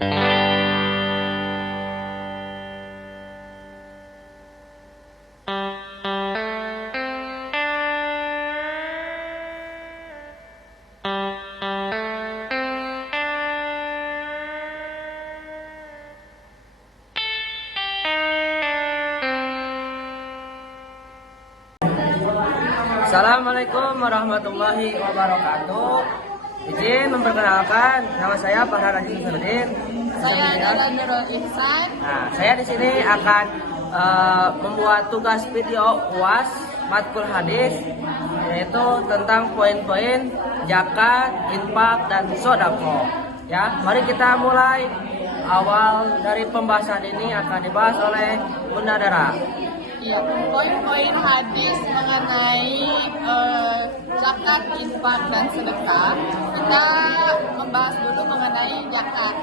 Assalamualaikum warahmatullahi wabarakatuh. Izin memperkenalkan, nama saya Farhan Haji Nurdin. Saya adalah Nurul Ihsan. Nah, saya di sini akan membuat tugas video UAS matkul hadis, yaitu tentang poin-poin zakat, infak, dan sodako. Ya, mari kita mulai. Awal dari pembahasan ini akan dibahas oleh Bunda Dara. Ya, poin-poin hadis mengenai zakat, infak, dan sedekah. Kita membahas dulu mengenai zakat.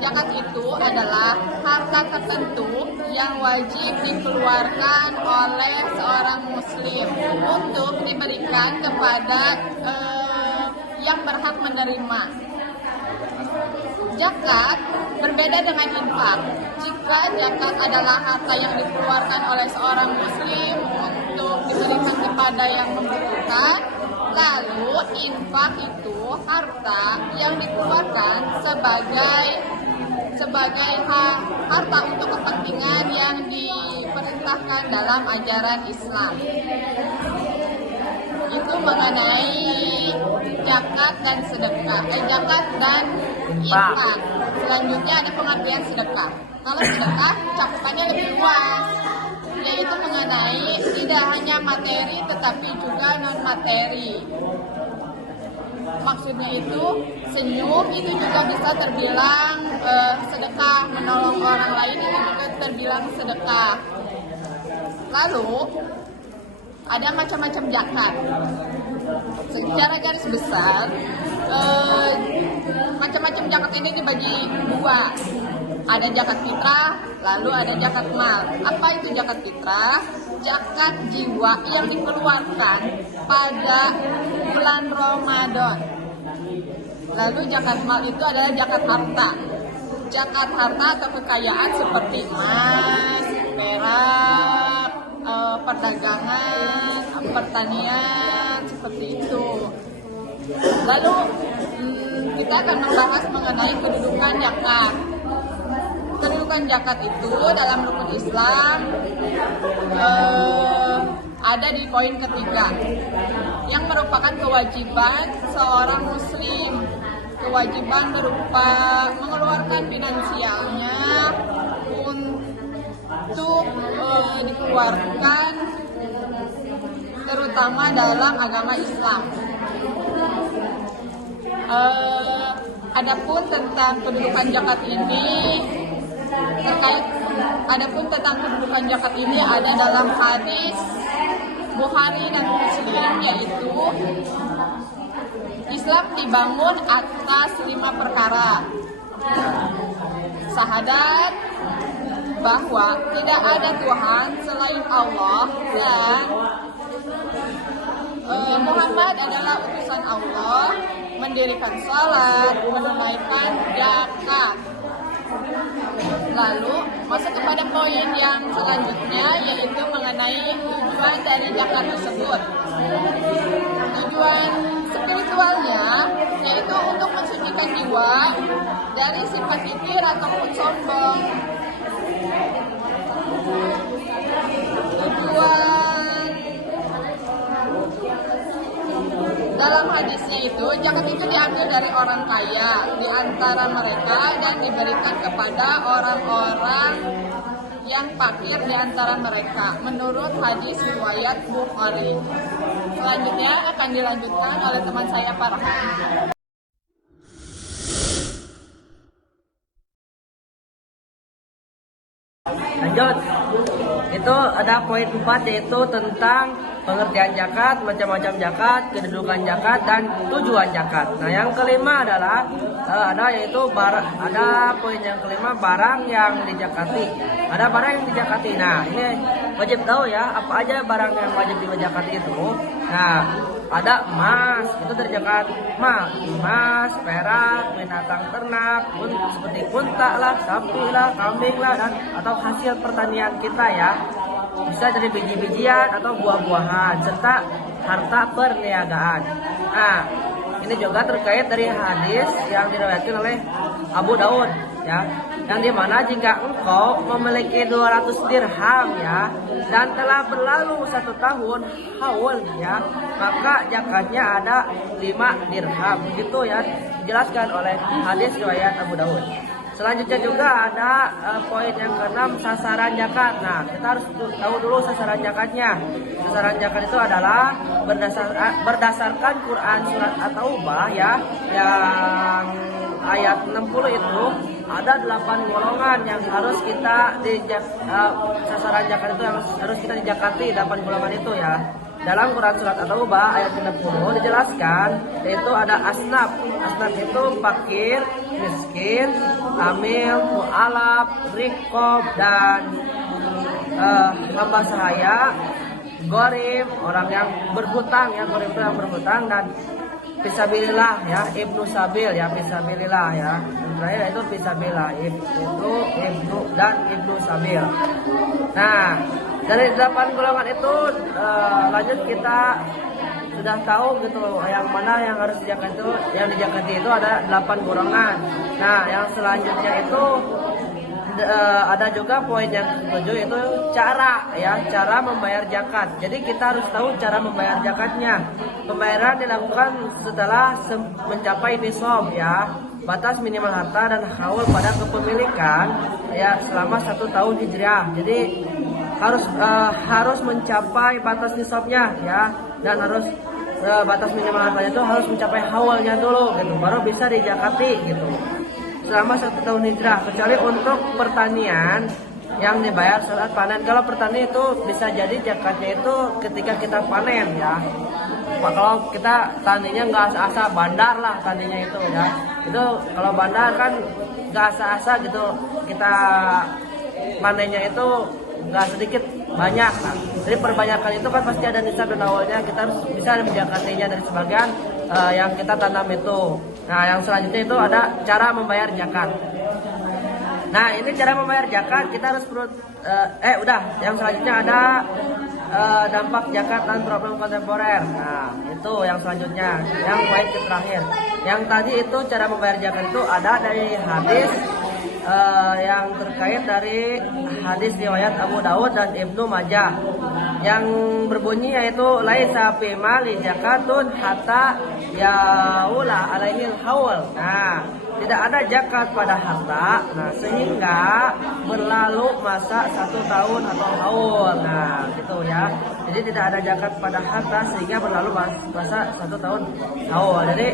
Zakat itu adalah harta tertentu yang wajib dikeluarkan oleh seorang muslim untuk diberikan kepada yang berhak menerima. Zakat berbeda dengan infak. Jika zakat adalah harta yang dikeluarkan oleh seorang muslim untuk diberikan kepada yang membutuhkan, lalu infak itu harta yang dikeluarkan sebagai harta untuk kepentingan yang diperintahkan dalam ajaran Islam. Itu mengenai zakat dan sedekah, zakat dan infak. Selanjutnya ada pengertian sedekah. Kalau sedekah cakupannya lebih luas, yaitu mengenai tidak hanya materi tetapi juga non materi. Maksudnya itu senyum itu juga bisa terbilang sedekah, menolong orang lain itu juga terbilang sedekah. Lalu ada macam-macam zakat. Secara garis besar, macam-macam zakat ini dibagi dua. Ada zakat fitrah, lalu ada zakat mal. Apa itu zakat fitrah? Zakat jiwa yang dikeluarkan pada bulan Ramadan. Lalu zakat mal itu adalah zakat harta. Zakat harta atau kekayaan seperti emas, perak, perdagangan, pertanian, seperti itu. Lalu kita akan membahas mengenai kedudukan zakat. Kedudukan zakat itu dalam rukun Islam ada di poin ketiga, yang merupakan kewajiban seorang muslim. Kewajiban berupa mengeluarkan finansialnya untuk dikeluarkan terutama dalam agama Islam. Adapun tentang kedudukan zakat ini ada dalam hadis Bukhari dan Muslim, yaitu Islam dibangun atas 5 perkara. Syahadat bahwa tidak ada Tuhan selain Allah dan Muhammad adalah utusan Allah, mendirikan salat, menunaikan zakat. Lalu masuk kepada poin yang selanjutnya, yaitu mengenai tujuan dari zakat tersebut. Tujuan spiritualnya yaitu untuk mensucikan jiwa dari sifat kikir ataupun sombong. Dalam hadisnya itu, zakat itu diambil dari orang kaya di antara mereka dan diberikan kepada orang-orang yang fakir di antara mereka, menurut hadis riwayat Bukhari. Selanjutnya akan dilanjutkan oleh teman saya Farhan. Lanjut. Itu ada poin 4, yaitu tentang pengertian zakat, macam-macam zakat, kedudukan zakat, dan tujuan zakat. Nah, yang kelima adalah ada poin yang kelima, barang yang dizakati. Ada barang yang dizakati. Nah, ini wajib tahu ya, apa aja barang yang wajib dizakati itu. Nah, ada emas, itu dari zakat mal, emas, perak, binatang ternak, seperti unta lah, sapi lah, kambing lah, dan atau hasil pertanian kita ya. Bisa dari biji-bijian atau buah-buahan serta harta perniagaan. Nah, ini juga terkait dari hadis yang diriwayatkan oleh Abu Daud ya, yang dimana jika engkau memiliki 200 dirham ya dan telah berlalu 1 tahun haul ya, maka zakatnya ada 5 dirham. Begitu ya dijelaskan oleh hadis riwayat Abu Daud. Selanjutnya juga ada poin yang ke-6, sasaran zakat. Nah, kita harus tahu dulu sasaran zakatnya. Sasaran zakat itu adalah berdasarkan Quran surat At-Taubah ya, yang ayat 60 itu ada 8 golongan yang harus kita sasaran zakat itu yang harus kita dijakati, 8 golongan itu ya. Dalam Quran surat At-Taubah ayat 60 dijelaskan, yaitu ada asnaf. Asnaf itu fakir, miskin, amil, mu'alaf, rikob, dan hamba sahaya, gorib, orang yang berhutang ya, gorib itu yang berhutang, dan fisabilillah ya, ibnu sabil ya, fisabilillah ya. Yang terakhir itu fisabilillah, itu ibnu dan ibnu sabil. Nah, dari 8 golongan itu lanjut kita sudah tahu gitu yang mana yang harus dijakati itu, yang dijakati itu ada 8 golongan. Nah, yang selanjutnya itu ada juga poin yang ke-7 itu cara membayar zakat. Jadi kita harus tahu cara membayar zakatnya. Pembayaran dilakukan setelah mencapai nisab ya, batas minimal harta dan haul pada kepemilikan ya selama 1 tahun hijriah. Jadi harus mencapai batas nisabnya ya, dan harus batas minimal hartanya itu harus mencapai haulnya dulu gitu, baru bisa dijakati gitu selama 1 tahun hijrah, kecuali untuk pertanian yang dibayar saat panen. Kalau pertanian itu bisa jadi zakatnya itu ketika kita panen ya. Kalau kita taninya nggak asa-asa, bandar lah taninya itu ya. Itu kalau bandar kan nggak asa-asa gitu, kita panennya itu nggak sedikit, banyak. Nah, jadi perbanyakan itu kan pasti ada nisab dan awalnya, kita harus bisa menjakatinya dari sebagian yang kita tanam itu. Nah, yang selanjutnya itu ada cara membayar zakat. Nah, ini cara membayar zakat kita harus yang selanjutnya ada dampak zakat dan problem kontemporer. Nah, itu yang selanjutnya, yang poin terakhir. Yang tadi itu cara membayar zakat itu ada dari hadis yang terkait dari hadis riwayat Abu Daud dan Ibnu Majah yang berbunyi yaitu laisa fi mali zakatun hatta yaula alaihi haul. Nah, tidak ada zakat pada harta, nah sehingga berlalu masa 1 tahun atau haul. Nah, gitu ya. Jadi tidak ada zakat pada harta sehingga berlalu masa 1 tahun haul. Jadi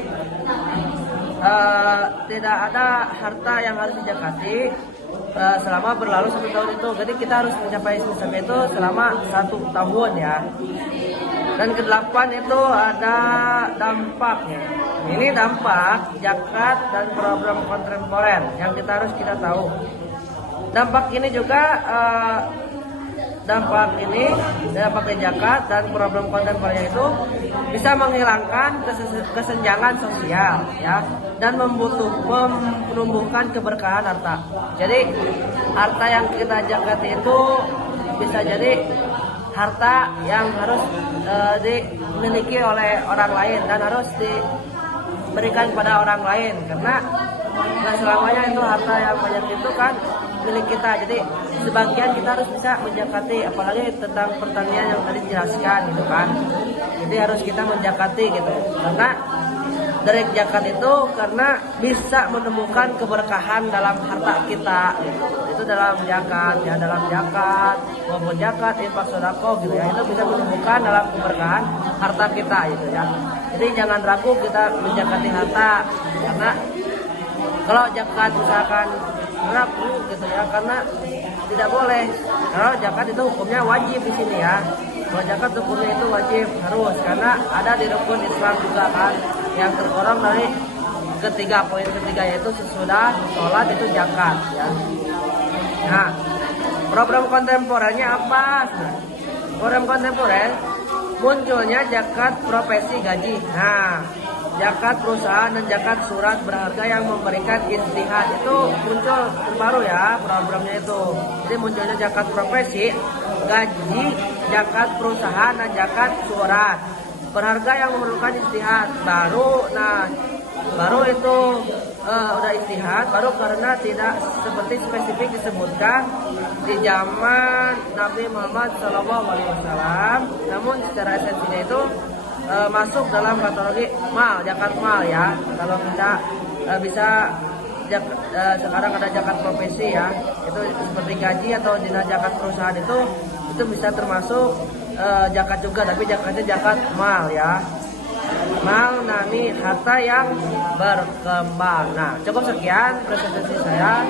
tidak ada harta yang harus dizakati selama berlalu 1 tahun itu. Jadi kita harus mencapai nisab itu selama 1 tahun ya. Dan ke-8 itu ada dampaknya. Ini dampak zakat dan program kontemporer yang harus kita tahu. Dampak ini juga dampak zakat dan program kontemporer itu bisa menghilangkan kesenjangan sosial ya, dan menumbuhkan keberkahan harta. Jadi harta yang kita zakati itu bisa jadi harta yang harus dimiliki oleh orang lain dan harus diberikan kepada orang lain, karena nggak selamanya itu harta yang banyak itu kan milik kita. Jadi sebagian kita harus bisa menjakati, apalagi tentang pertanian yang tadi dijelaskan gitu kan. Jadi harus kita menjakati gitu, karena dari zakat itu karena bisa menemukan keberkahan dalam harta kita gitu. Itu dalam zakat ya, dalam zakat maupun zakat infak sedekah gitu ya, itu bisa menemukan dalam keberkahan harta kita gitu ya. Jadi jangan ragu kita menjakati harta, karena kalau zakat misalkan ragu gitu ya, karena tidak boleh. Kalau zakat itu hukumnya wajib di sini ya. Kalau zakat hukumnya itu wajib, harus, karena ada di rukun Islam juga kan, yang tergolong dari poin ketiga yaitu sesudah sholat itu zakat ya. Nah, program kontemporernya apa? Program kontemporer munculnya zakat profesi gaji. Nah, zakat perusahaan dan zakat surat berharga yang memberikan istihad itu muncul terbaru ya programnya itu. Jadi munculnya zakat profesi, gaji, zakat perusahaan dan zakat surat berharga yang memerlukan istihad baru. Nah, baru itu udah istihad baru karena tidak seperti spesifik disebutkan di zaman Nabi Muhammad SAW. Namun secara esensinya itu masuk dalam kategori mal, zakat mal ya. Kalau kita bisa sekarang ada zakat profesi ya, itu seperti gaji atau dina zakat perusahaan itu bisa termasuk zakat juga, tapi zakatnya zakat mal ya. Mal nami harta yang berkembang. Nah, cukup sekian presentasi saya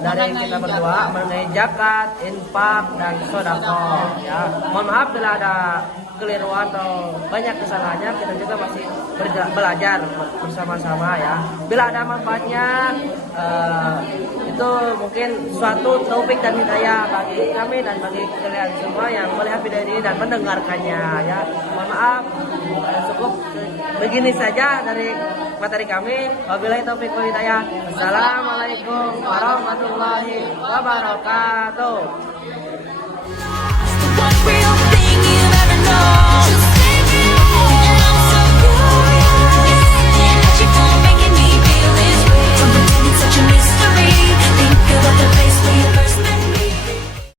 dari kita berdua mengenai zakat, infak dan sedekah ya. Mohon maaf bila ada keliruan atau banyak kesalahannya, kita juga masih belajar bersama-sama ya. Bila ada manfaatnya itu mungkin suatu taufik dan hidayah bagi kami dan bagi kalian semua yang melihat video ini dan mendengarkannya ya. Mohon maaf, cukup begini saja dari materi kami. Wabillahi taufiq wal hidayah. Assalamualaikum warahmatullahi wabarakatuh.